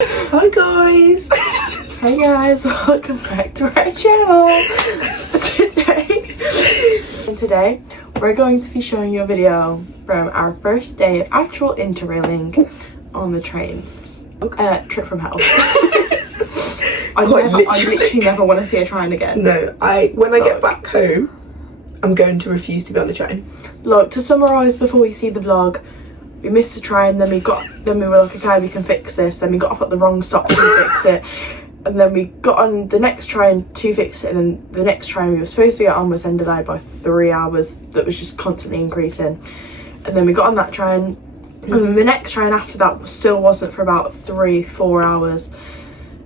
Hi guys! Hey guys, welcome back to our channel. Today we're going to be showing you a video from our first day of actual interrailing on the trains. Trip from hell. I literally never want to see a train again. No, when I get back home, I'm going to refuse to be on a train. Look, to summarise before we see the vlog, we missed a train, then we were like, okay, we can fix this. Then we got off at the wrong stop to fix it. And then we got on the next train to fix it, and then the next train we were supposed to get on was then delayed by 3 hours. That was just constantly increasing. And then we got on that train, and then the next train after that still wasn't for about 3-4 hours.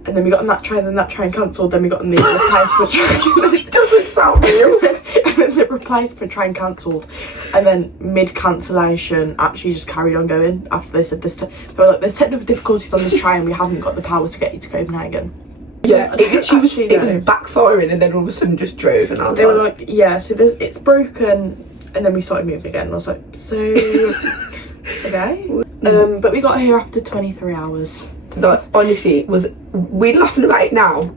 And then we got on that train, then that train cancelled, then we got on the replacement train. It doesn't sound real. And then the replacement train cancelled, and then mid-cancellation actually just carried on going after they said this. They were like, there's technical difficulties on this train, we haven't got the power to get you to Copenhagen. Yeah, it was backfiring, and then all of a sudden just drove, and I was were like, yeah, so it's broken. And then we started moving again, and I was like, so okay. But we got here after 23 hours. Like, honestly, we're laughing about it now,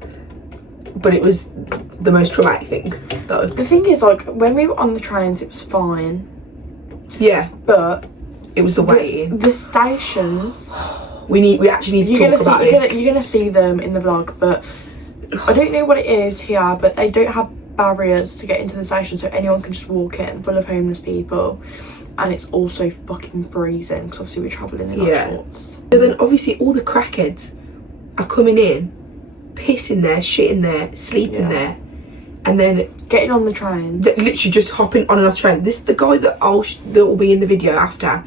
but it was the most traumatic thing. The thing is, like, when we were on the trains, it was fine. Yeah, but it was the waiting. The stations. We actually need to talk about this. You're gonna see them in the vlog, but I don't know what it is here, but they don't have barriers to get into the station, so anyone can just walk in, full of homeless people. And it's also fucking freezing because obviously we're travelling in our shorts. So then obviously all the crackheads are coming in, pissing there, shitting there, sleeping there, and then getting on the train. Literally just hopping on and off the train. This the guy that that will be in the video after,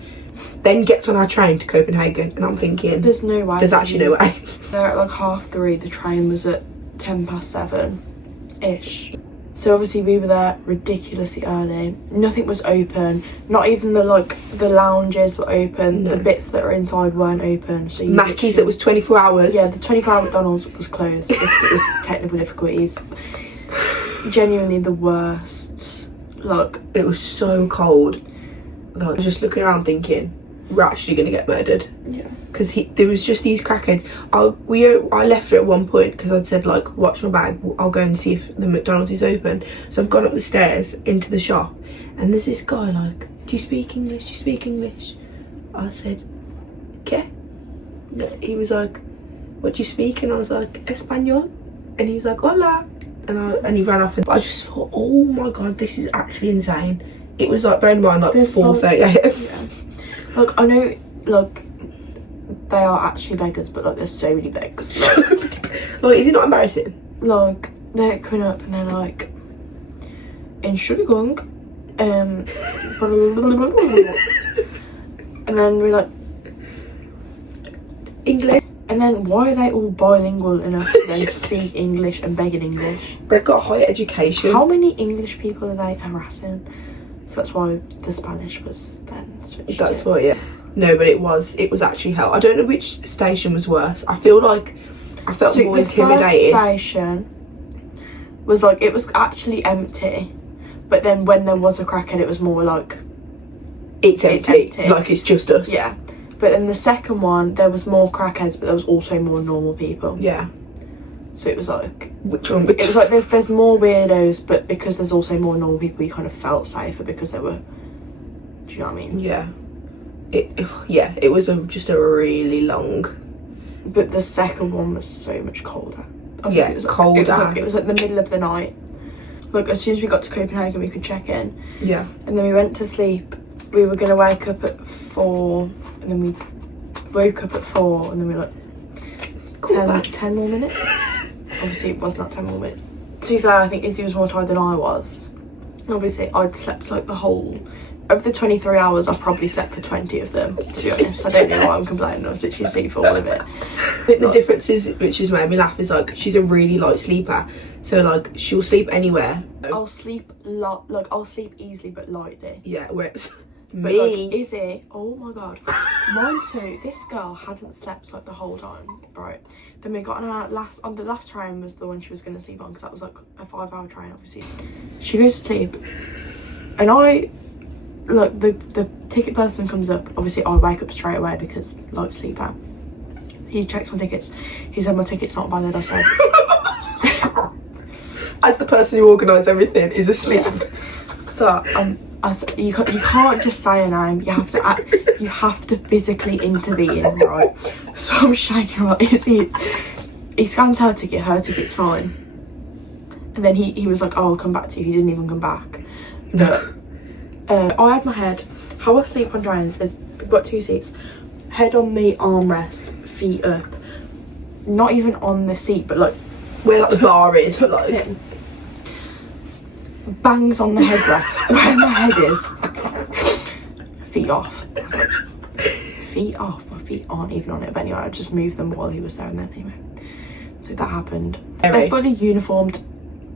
then gets on our train to Copenhagen, and I'm thinking, there's no way. There's actually no way. There at like 3:30. The train was at 7:10ish. So obviously we were there ridiculously early. Nothing was open. Not even the lounges were open. No. The bits that are inside weren't open. So Mackey's that was 24 hours. Yeah, the 24-hour McDonald's was closed. It was technical difficulties. Genuinely the worst. Like, it was so cold. Like, I was just looking around thinking, we're actually gonna get murdered. Yeah. Because there was just these crackheads. I left it at one point because I'd said, like, watch my bag, I'll go and see if the McDonald's is open. So I've gone up the stairs into the shop, and there's this guy like, do you speak English? Do you speak English? I said, ¿qué? He was like, what do you speak? And I was like, Espanol. And he was like, hola. And he ran off, and I just thought, oh my god, this is actually insane. It was like, bear in mind, like 4:30 a.m. Yeah. Like, I know, like, they are actually beggars, but like there's so many beggars. Like, is it not embarrassing? Like, they're coming up and they're like, Entschuldigung, and then we're like, English. And then why are they all bilingual enough to then speak English and beg in English? They've got higher education. How many English people are they harassing? So that's why the Spanish was then switched. That's why, yeah. No, but it was actually hell. I don't know which station was worse. I felt more intimidated. The first station was like, it was actually empty, but then when there was a crackhead, it was more like, it's empty. Like, it's just us. Yeah. But then the second one, there was more crackheads, but there was also more normal people. Yeah. So it was like, which one? It was like there's more weirdos, but because there's also more normal people, you kind of felt safer because there were. Do you know what I mean? Yeah. It was just a really long. But the second one was so much colder. Obviously, yeah, it was like, colder. It was like the middle of the night. Like, as soon as we got to Copenhagen, we could check in. Yeah. And then we went to sleep. We were gonna wake up at 4, and then we woke up at 4, and then we were like, 10 more minutes. Obviously, it was not 10 more minutes. To be fair, I think Izzy was more tired than I was. Obviously, I'd slept like the whole. Over the 23 hours, I probably slept for 20 of them, to be honest. I don't know why I'm complaining. I was literally asleep for all of it. I think the difference is, which has made me laugh, is like, she's a really light sleeper. So like, she'll sleep anywhere. I'll sleep I'll sleep easily but lightly. Yeah, whereas But me, like, Izzy, oh my god, mine too. This girl hadn't slept like the whole time, right? Then we got on the last train was the one she was gonna sleep on, because that was like a 5-hour train, obviously. She goes to sleep, and I look, the ticket person comes up. Obviously, I wake up straight away because light sleeper. He checked my tickets. He said my ticket's not valid. I said, as the person who organised everything is asleep. so I said, you can't just say a name. You have to physically intervene, right? So I'm shaking. Like, he scans her ticket's fine. And then he was like, oh, I'll come back to you. He didn't even come back. But I had my head. How I sleep on trains is we've got 2 seats. Head on the armrest, feet up. Not even on the seat, but like where like the bar is. Like. Bangs on the headrest where my head is. Feet off. I was like, feet off? My feet aren't even on it. But anyway, I just moved them while he was there, and then anyway. So that happened. They're fully uniformed,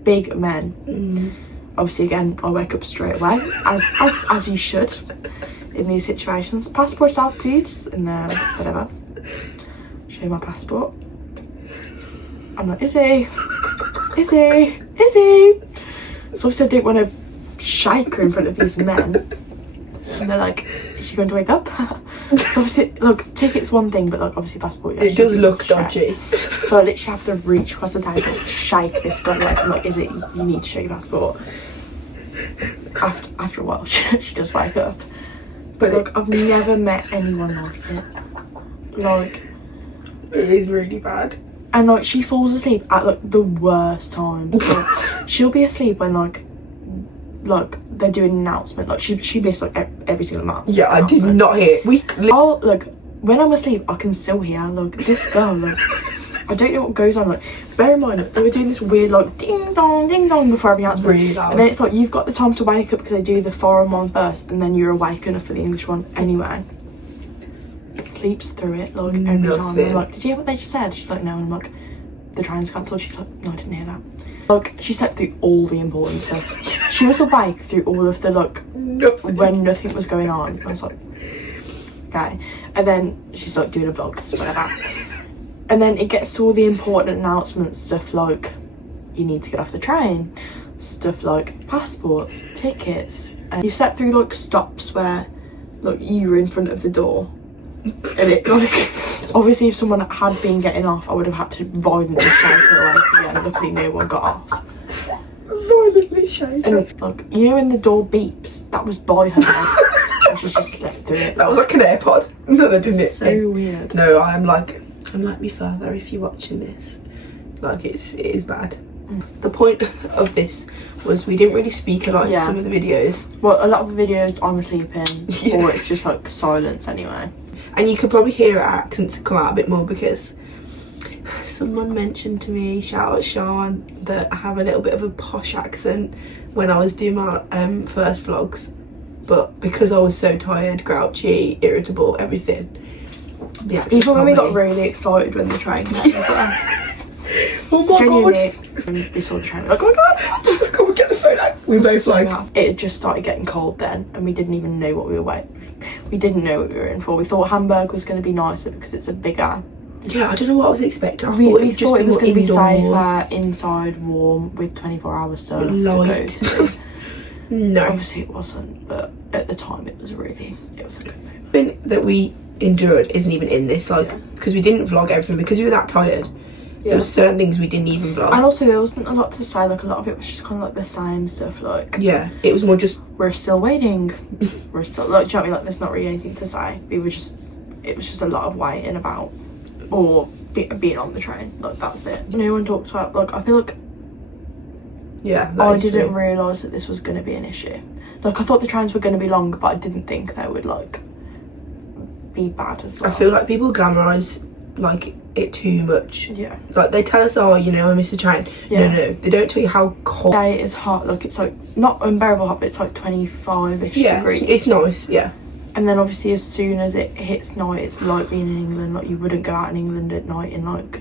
big men. Obviously, again, I wake up straight away, as you should in these situations. Passports out, please, and whatever. Show my passport. I'm like, Izzy. So obviously I didn't want to shake her in front of these men. And they're like, is she going to wake up? So obviously, look, ticket's one thing, but like obviously passport. It does look dodgy. So I literally have to reach across the table, shake this guy, like, is it, you need to show your passport. After a while, she does wake up. But look, I've never met anyone like it. Like, it is really bad. And like she falls asleep at like the worst times. Like, she'll be asleep when like they're doing an announcement. Like she missed like every single month. Yeah, I did not hear. I'll like when I'm asleep, I can still hear like this girl. Like I don't know what goes on. Like bear in mind, they were doing this weird like ding dong before every announcement. Really loud. And then it's like you've got the time to wake up because they do the foreign one first, and then you're awake enough for the English one anyway. It sleeps through it like every time. I'm like, did you hear what they just said? She's like, no. And I'm like, the train's cancelled. She's like, no, I didn't hear that. Like she slept through all the important stuff. She was awake through all of the like nothing. When nothing was going on. I was like, okay. And then she's like doing a vlog, whatever. And then it gets to all the important announcements, stuff like you need to get off the train, stuff like passports, tickets. And you slept through like stops where like you were in front of the door. And it like obviously if someone had been getting off, I would have had to violently shake her away. Yeah, luckily no one got off. Violently shake. And like you know when the door beeps, that was by her head. And she just slept through it. That was like an AirPod. No, I didn't. So weird. No, I'm like me further if you're watching this. Like it is bad. The point of this was we didn't really speak a lot in some of the videos. Well, a lot of the videos I'm asleep in, or it's just like silence anyway. And you could probably hear our accents come out a bit more because someone mentioned to me, shout out Sean, that I have a little bit of a posh accent when I was doing my first vlogs. But because I was so tired, grouchy, irritable, everything, the accent even when we got really excited when the train came. Oh my genuinely, god! When we saw the train, like, oh my god! Can we get the phone out? We both so like it had just started getting cold then, and we didn't even know what we were waiting. We didn't know what we were in for. We thought Hamburg was going to be nicer because it's a bigger. Yeah, I don't know what I was expecting. I we thought it thought it was going to be indoors. safer, inside, warm, with 24-hour stuff Light. to go to. No, obviously it wasn't, but at the time it was a good moment. The thing that we endured isn't even in this, like, because we didn't vlog everything because we were that tired. There were certain things we didn't even vlog. And also there wasn't a lot to say, like a lot of it was just kind of like the same stuff, like... Yeah, it was more just... We're still waiting. We're still... Like, do you know what I mean? Like, there's not really anything to say. It was just a lot of waiting about, or being on the train. Like, that's it. No one talks about, like, I feel like... Yeah, I didn't realise that this was going to be an issue. Like, I thought the trains were going to be long, but I didn't think they would, like, be bad as well. I feel like people glamorise, like, it too much. Yeah. Like, they tell us, oh, you know, I missed a train. Yeah. No, they don't tell you how cold. Today is hot. Like, it's, like, not unbearable hot, but it's, like, 25-ish degrees. It's nice, yeah. And then, obviously, as soon as it hits night, it's like being in England. Like, you wouldn't go out in England at night in, like,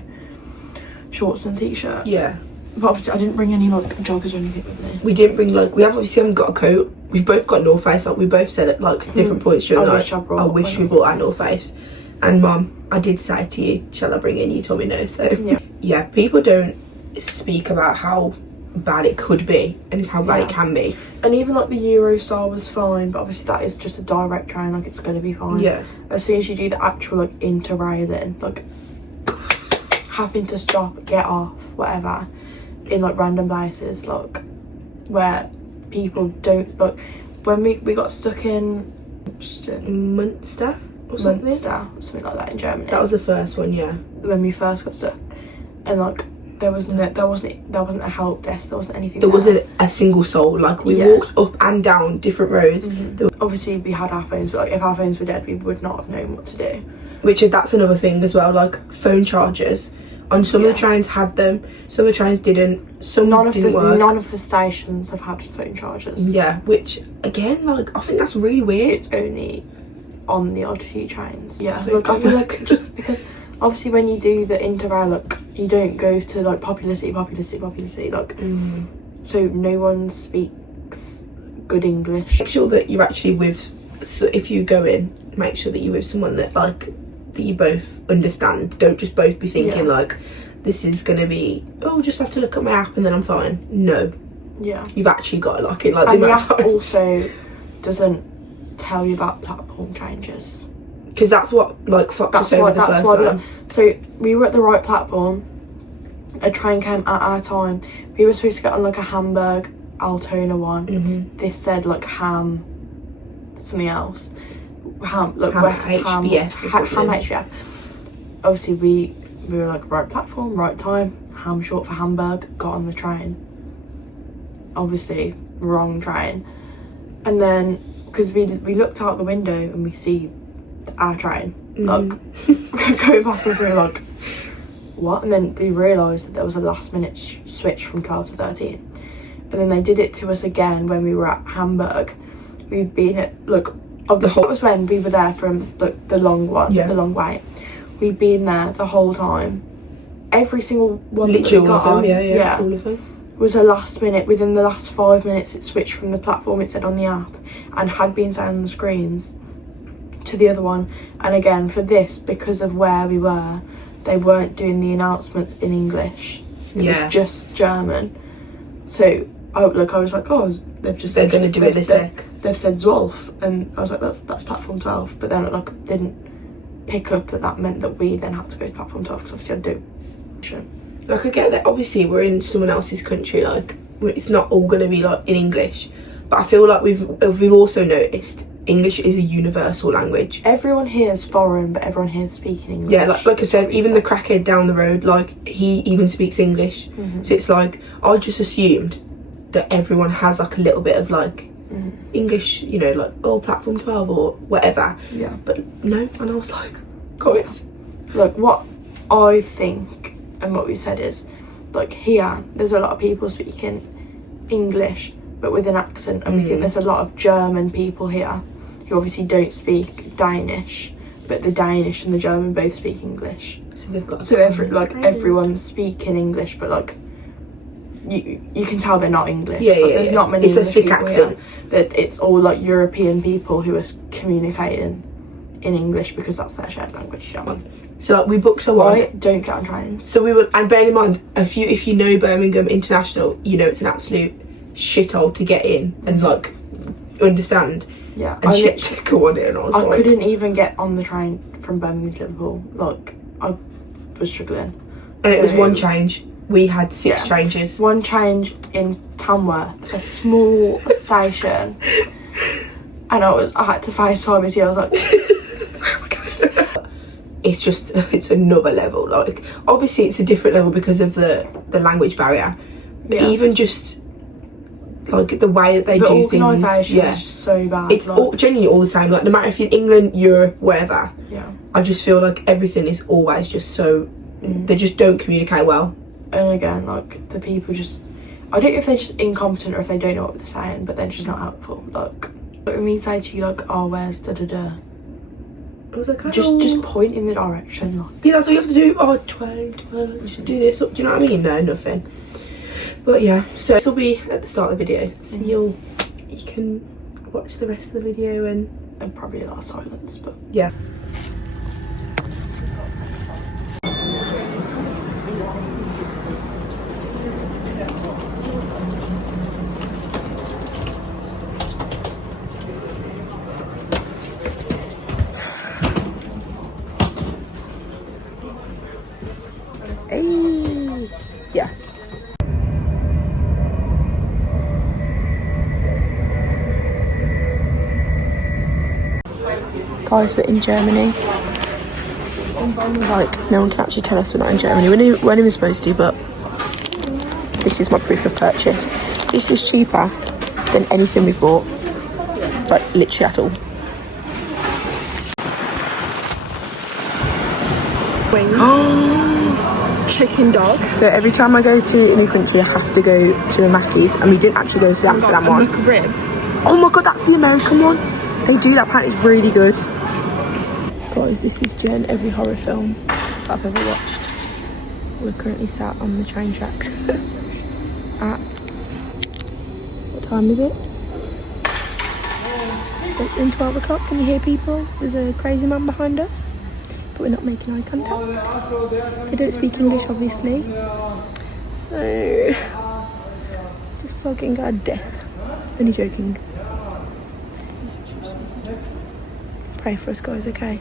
shorts and t-shirt. Yeah. But obviously I didn't bring any like joggers or anything with me. We didn't bring like, we haven't got a coat. We've both got North Face, like we both said at like different points during the night. I wish we brought our North Face. And Mum, I did say to you, shall I bring it? And you told me no. So yeah, people don't speak about how bad it could be and how bad it can be. And even like the Eurostar was fine, but obviously that is just a direct train, like it's gonna be fine. Yeah. As soon as you do the actual like interrail then, like having to stop, get off, whatever, in like random places, like where people don't, like when we got stuck in Munster or something. Munster, something like that in Germany. That was the first one, yeah. When we first got stuck, and like there wasn't a help desk, there wasn't anything. There wasn't a single soul. Like we walked up and down different roads. Obviously we had our phones, but like if our phones were dead, we would not have known what to do. Which that's another thing as well, like phone chargers. On some of the trains had them, some of the trains didn't, some didn't work. None of the stations have had phone chargers. Yeah, which again, like I think that's really weird. It's only on the odd few trains. Yeah, look, I feel like just because obviously when you do the interrail, like you don't go to like popular city, like so no one speaks good English. Make sure that you're actually with, so if you go in, make sure that you're with someone that like that you both understand. Don't just both be thinking like this is gonna be, oh, just have to look at my app and then I'm fine. No, you've actually got to lock it. Like and the app also doesn't tell you about platform changes, because that's what like fucked us over the first time. So we were at the right platform, a train came at our time, we were supposed to get on like a Hamburg Altona one. This said like ham something else, ham, like ham West HBF Ham, ham HBF. Obviously we were like right platform, right time, ham short for Hamburg, got on the train, obviously wrong train, and then because we looked out the window and we see our train like going past us, we were like what, and then we realised that there was a last minute switch from 12 to 13, and then they did it to us again when we were at Hamburg. We'd been at, look, that was when we were there from the long one, the long wait. We'd been there the whole time. Every single one, literally all of them, yeah, all of them. Was a last minute. Within the last 5 minutes, it switched from the platform it said on the app and had been saying on the screens to the other one. And again, for this, because of where we were, they weren't doing the announcements in English. It was just German. So I was like, oh, they're going to do it this sec. They've said 12, and I was like, that's platform 12. But then like didn't pick up that meant that we then had to go to platform 12 because obviously I'd do. Like I get that obviously we're in someone else's country, like it's not all going to be like in English, but I feel like we've also noticed English is a universal language. Everyone here is foreign, but everyone here is speaking English. Yeah, like I said, even the crackhead down the road, like he even speaks English. So it's like I just assumed that everyone has like a little bit of like English, you know, like platform 12 or whatever. Yeah, but no, and I was like, guys, look, what I think and what we said is, like, here there's a lot of people speaking English but with an accent, and we think there's a lot of German people here who obviously don't speak Danish, but the Danish and the German both speak English. So they've got everyone's speaking English, but like you can tell they're not English. There's not many. It's English a thick accent. That it's all like European people who are communicating in English because that's their shared language. So like we booked a one. I don't get on trains. So we were, and bear in mind, if you know Birmingham International, you know it's an absolute shithole to get in and like understand. Yeah, and shit to go on it. And I couldn't even get on the train from Birmingham to Liverpool. Like I was struggling. And it was one change. We had 6 changes. One change in Tamworth, a small station, and I had to FaceTime with you. I was like, where am I going? It's another level. Like obviously it's a different level because of the language barrier, but even just like the way that they do things, is just so bad. It's genuinely all the same. Like no matter if you're in England, Europe, wherever. Yeah. I just feel like everything is always just so they just don't communicate well. And again, like the people just, I don't know if they're just incompetent or if they don't know what they're saying, but they're just not helpful. Like when we say to you like, oh, where's da da da, I was like, just point in the direction. Like, yeah, that's all you have to do. Oh, 12, just do this. Do you know what I mean? No, nothing. But yeah, so this will be at the start of the video, so you can watch the rest of the video and probably a lot of silence, but yeah. Hey. Yeah. Guys, we're in Germany. Like, no one can actually tell us we're not in Germany. We weren't even supposed to, but this is my proof of purchase. This is cheaper than anything we've bought. Like, literally at all. Wings. Chicken dog. So every time I go to a new country, I have to go to a Mackey's, and we didn't actually go to the Amsterdam one. Oh my god, that's the American one. They do that, apparently it's really good. Guys, this is Jen, every horror film that I've ever watched. We're currently sat on the train tracks at, what time is it? It's in 12 o'clock, can you hear people? There's a crazy man behind us, but we're not making eye contact. They don't speak English, obviously. So, just vlogging our death. Only joking. Pray for us, guys, okay?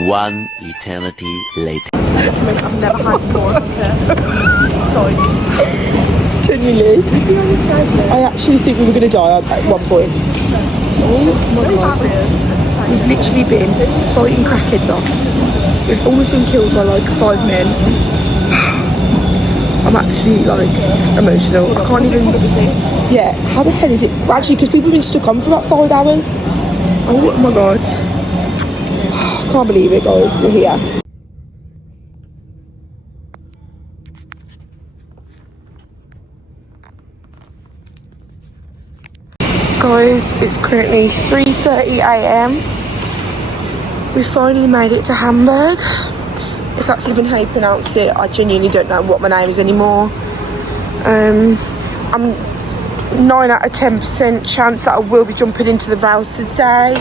One eternity later. I've never had more like Genuinely. I actually think we were going to die at one point. Oh my god. We've literally been fighting crackheads off. We've almost been killed by like 5 men. I'm actually like emotional. I can't even. Yeah, how the hell is it? Well, actually, because people have been stuck on for about 5 hours. Oh my god. Can't believe it, guys. We're here. Guys, it's currently 3:30 a.m. We finally made it to Hamburg. If that's even how you pronounce it, I genuinely don't know what my name is anymore. I'm 9 out of 10% chance that I will be jumping into the rails today.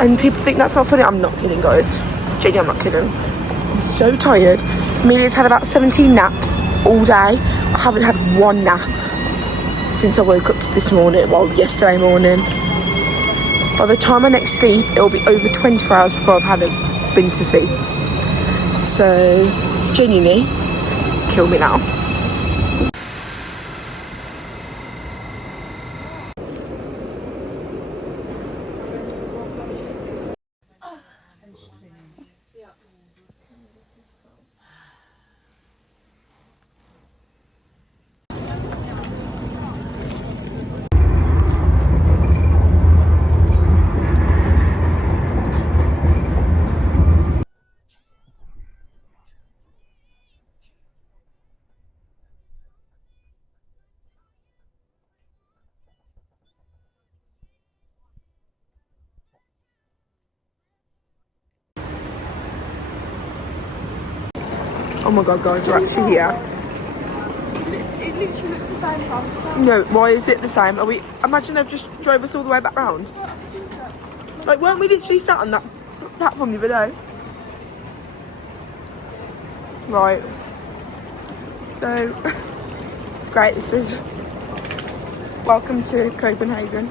And people think that's not funny. I'm not kidding, guys. Genuinely, I'm not kidding. I'm so tired. Amelia's had about 17 naps all day. I haven't had one nap since I woke up to this morning, well, yesterday morning. By the time I next sleep, it'll be over 24 hours before I've been to sleep. So, genuinely, kill me now. Oh my god, guys, we're actually here. it literally looks the same time. No, why is it the same? Are we? Imagine they've just drove us all the way back round. Like, weren't we literally sat on that platform the other day? Right. So, it's great. This is welcome to Copenhagen.